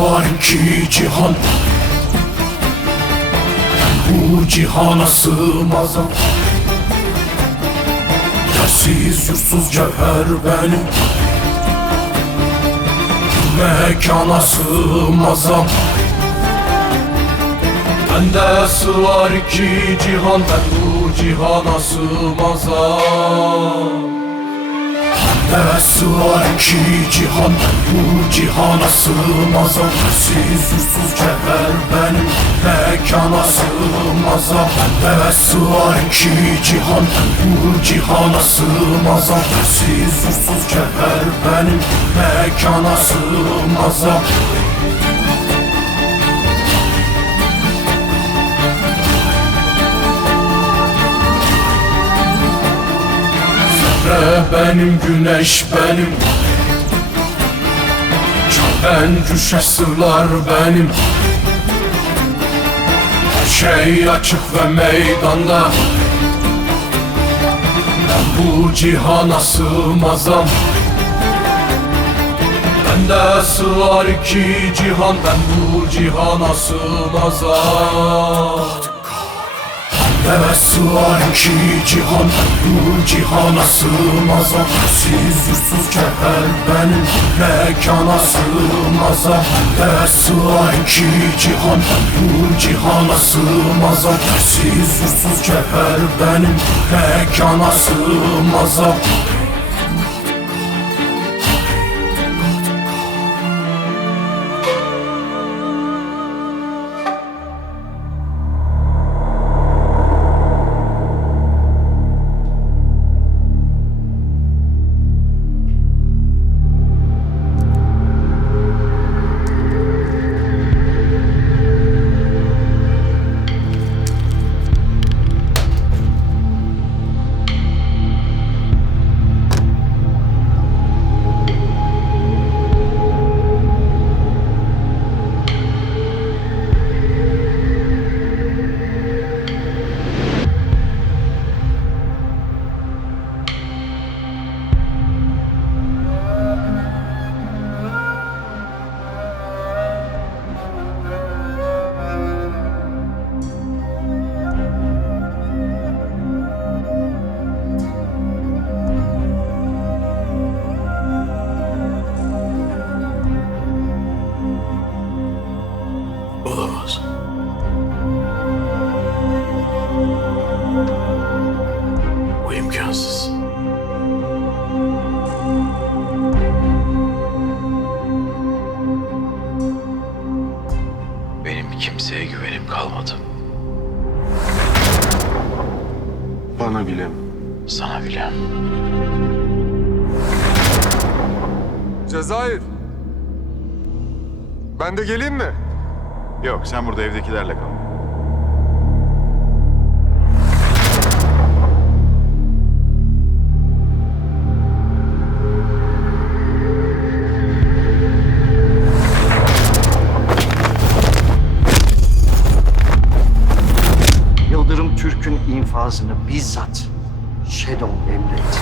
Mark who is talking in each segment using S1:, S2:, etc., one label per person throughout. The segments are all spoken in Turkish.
S1: Var ki cihan. Bu cihana sığmazam Yersiz yursuz cevher benim. Mekana sığmazam Bende sığar ki cihan. Ben bu cihana sığmazam ne sığar ki cihan Bu cihana sığmazam. Siz yursuz cevher benim Mekana sığmazam. Ne sığar ki cihan Bu cihana sığmazam. Siz yursuz cevher benim Mekana sığmazam Zerre benim güneş benim Çöpen düşe sırlar benim Her şey açık ve meydanda Ben bu cihana sığmazam Bende sığar ki cihan Ben bu cihana sığmazam Evet sığar ki cihan Bu cihana sığmazam Siz yursuz cevher benim Mekana sığmazam Evet sığar ki cihan Bu cihana sığmazam Siz yursuz cevher benim Mekana sığmazam
S2: kalmadı.
S3: Bana bile?
S2: Sana bile.
S3: Cezayir. Ben de geleyim mi?
S4: Yok sen burada evdekilerle kal.
S5: Bizzat Shadow emretti.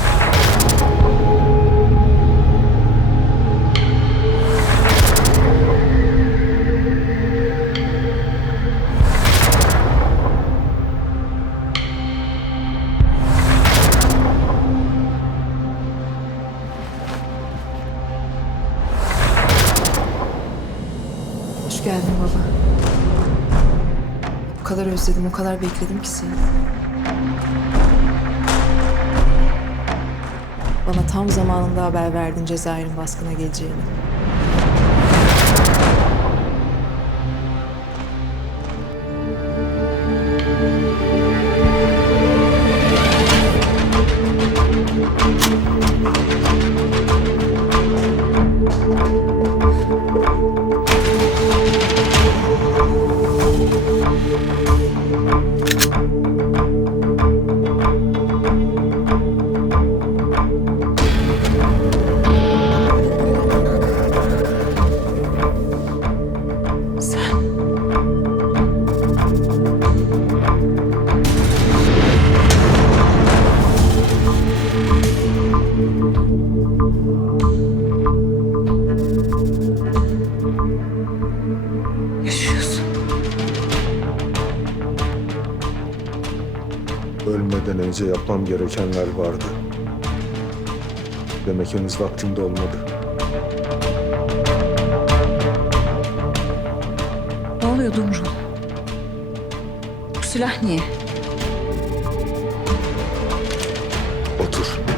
S6: Hoş geldin baba. O kadar özledim, o kadar bekledim ki seni. Bana tam zamanında haber verdin Cezayir'in baskına geleceğini.
S3: Önce yapmam gerekenler vardı. Demek henüz vaktimde olmadı.
S7: Ne oluyor Dumrul? Bu silah niye?
S3: Otur.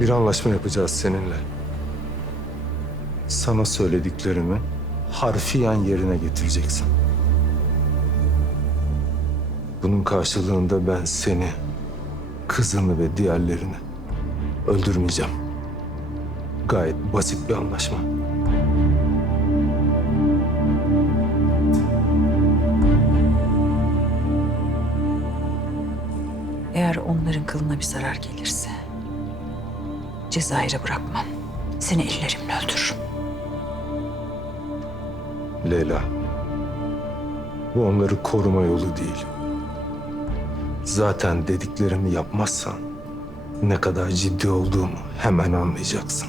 S3: Bir anlaşma yapacağız seninle. Sana söylediklerimi harfiyen yerine getireceksin. Bunun karşılığında ben seni, kızını ve diğerlerini öldürmeyeceğim. Gayet basit bir anlaşma.
S7: Eğer onların kılına bir zarar gelirse Cezayir'e bırakmam. Seni ellerimle öldürürüm.
S3: Leyla. Bu onları koruma yolu değil. Zaten dediklerimi yapmazsan ne kadar ciddi olduğumu hemen anlayacaksın.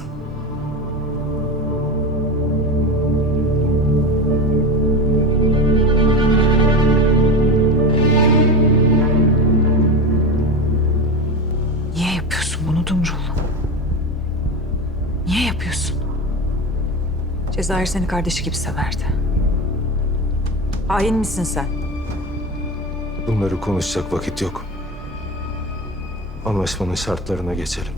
S7: Cezayir seni kardeşi gibi severdi. Hain misin sen?
S3: Bunları konuşacak vakit yok. Anlaşmanın şartlarına geçelim.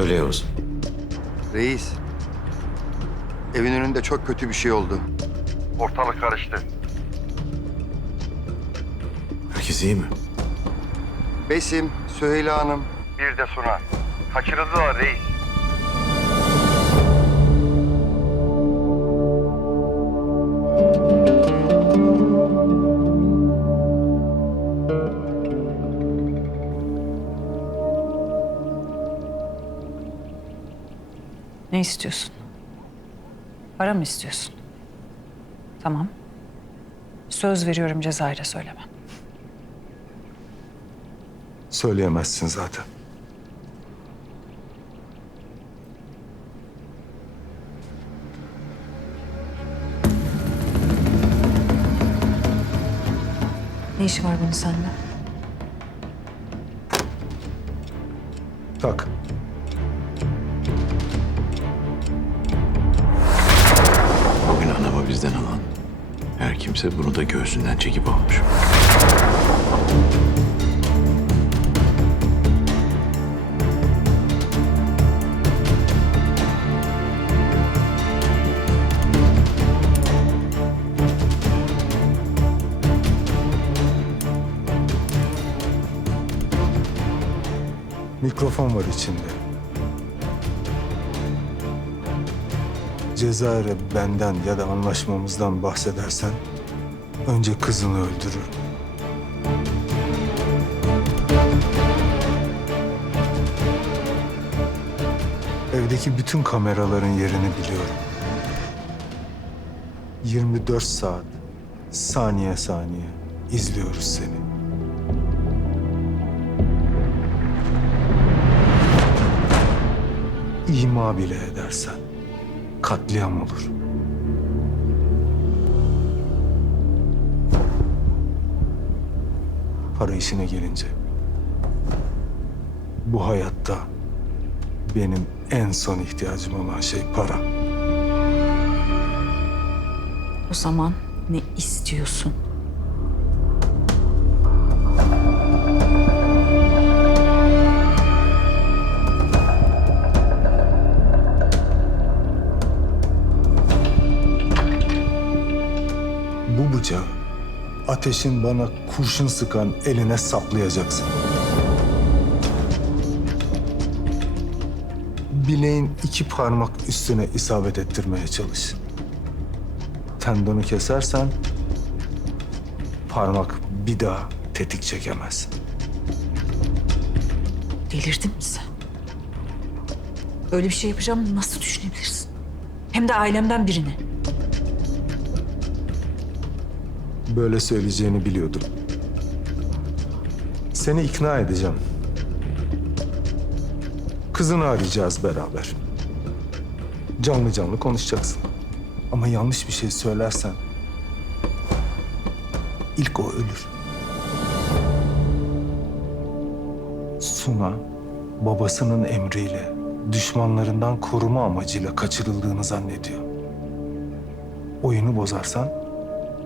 S2: Söyle Yavuz.
S5: Reis, evin önünde çok kötü bir şey oldu. Ortalık karıştı.
S2: Herkes iyi mi?
S5: Besim, Süheyla Hanım. Bir de Suna. Kaçırıldılar reis.
S7: Ne istiyorsun? Para mı istiyorsun? Tamam. Söz veriyorum Cezayir'e söylemem.
S3: Söyleyemezsin zaten.
S7: Ne işi var bunun sende?
S3: Tak.
S2: Kimse bunu da göğsünden çekip almış.
S3: Mikrofon var içinde. Cezayir'e benden ya da anlaşmamızdan bahsedersen önce kızını öldürürüm. Evdeki bütün kameraların yerini biliyorum. 24 saat, saniye saniye izliyoruz seni. İma bile edersen katliam olur. Para işine gelince. Bu hayatta benim en son ihtiyacım olan şey para.
S7: O zaman ne istiyorsun?
S3: Ateşin bana kurşun sıkan eline saplayacaksın. Bileğin iki parmak üstüne isabet ettirmeye çalış. Tendonu kesersen parmak bir daha tetik çekemez.
S7: Delirdin mi sen? Böyle bir şey yapacağımı nasıl düşünebilirsin? Hem de ailemden birini.
S3: Böyle söyleyeceğini biliyordum. Seni ikna edeceğim. Kızını arayacağız beraber. Canlı canlı konuşacaksın. Ama yanlış bir şey söylersen ilk o ölür. Suna babasının emriyle düşmanlarından koruma amacıyla kaçırıldığını zannediyor. Oyunu bozarsan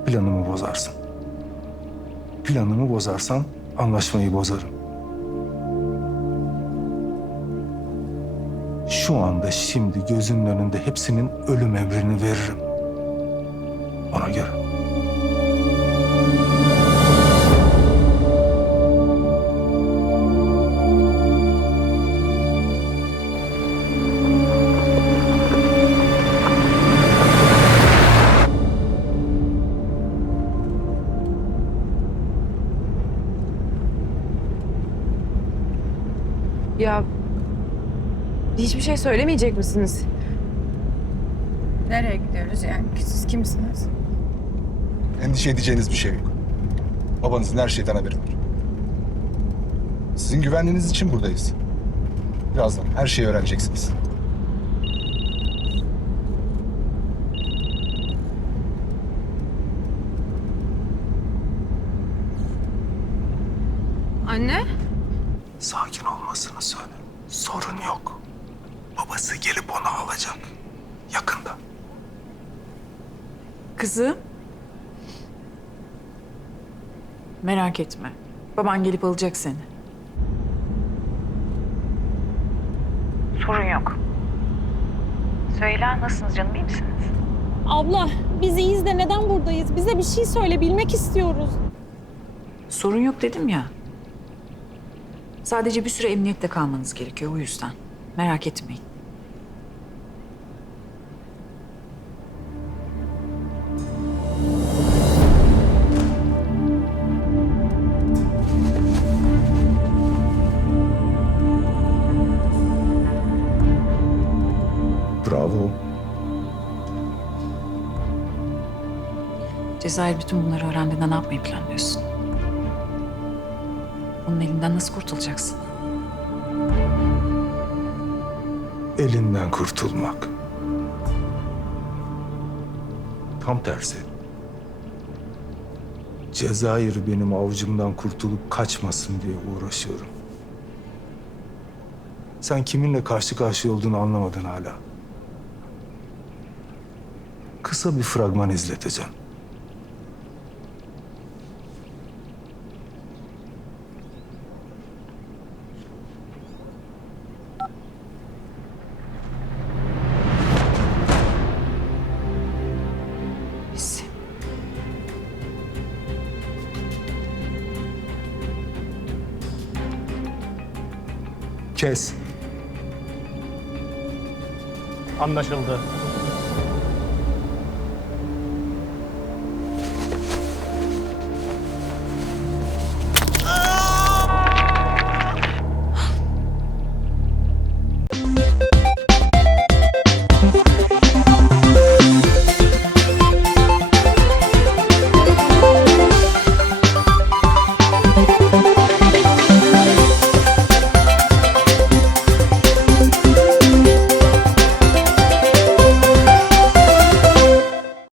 S3: planımı bozarsın. Planımı bozarsan anlaşmayı bozarım. Şu anda şimdi gözünün önünde hepsinin ölüm emrini veririm. Ona göre.
S8: Ya hiçbir şey söylemeyecek misiniz?
S9: Nereye gidiyoruz yani? Siz kimsiniz?
S10: Endişe edeceğiniz bir şey yok. Babanızın her şeyden haberi var. Sizin güvenliğiniz için buradayız. Birazdan her şeyi öğreneceksiniz.
S9: Anne?
S3: Sakin olmasını söyle. Sorun yok. Babası gelip onu alacak. Yakında.
S7: Kızım. Merak etme. Baban gelip alacak seni. Sorun yok. Söyle nasılsınız canım iyi misiniz?
S11: Abla biz iyiyiz de neden buradayız? Bize bir şey söyle bilmek istiyoruz.
S7: Sorun yok dedim ya. Sadece bir süre emniyette kalmanız gerekiyor o yüzden. Merak etmeyin.
S3: Bravo.
S7: Cezayir bütün bunları öğrendiğinde ne yapmayı planlıyorsun? Onun elinden nasıl kurtulacaksın?
S3: Elinden kurtulmak. Tam tersi. Cezayir benim avucumdan kurtulup kaçmasın diye uğraşıyorum. Sen kiminle karşı karşıya olduğunu anlamadın hala. Kısa bir fragman izleteceğim. Kes.
S1: Anlaşıldı.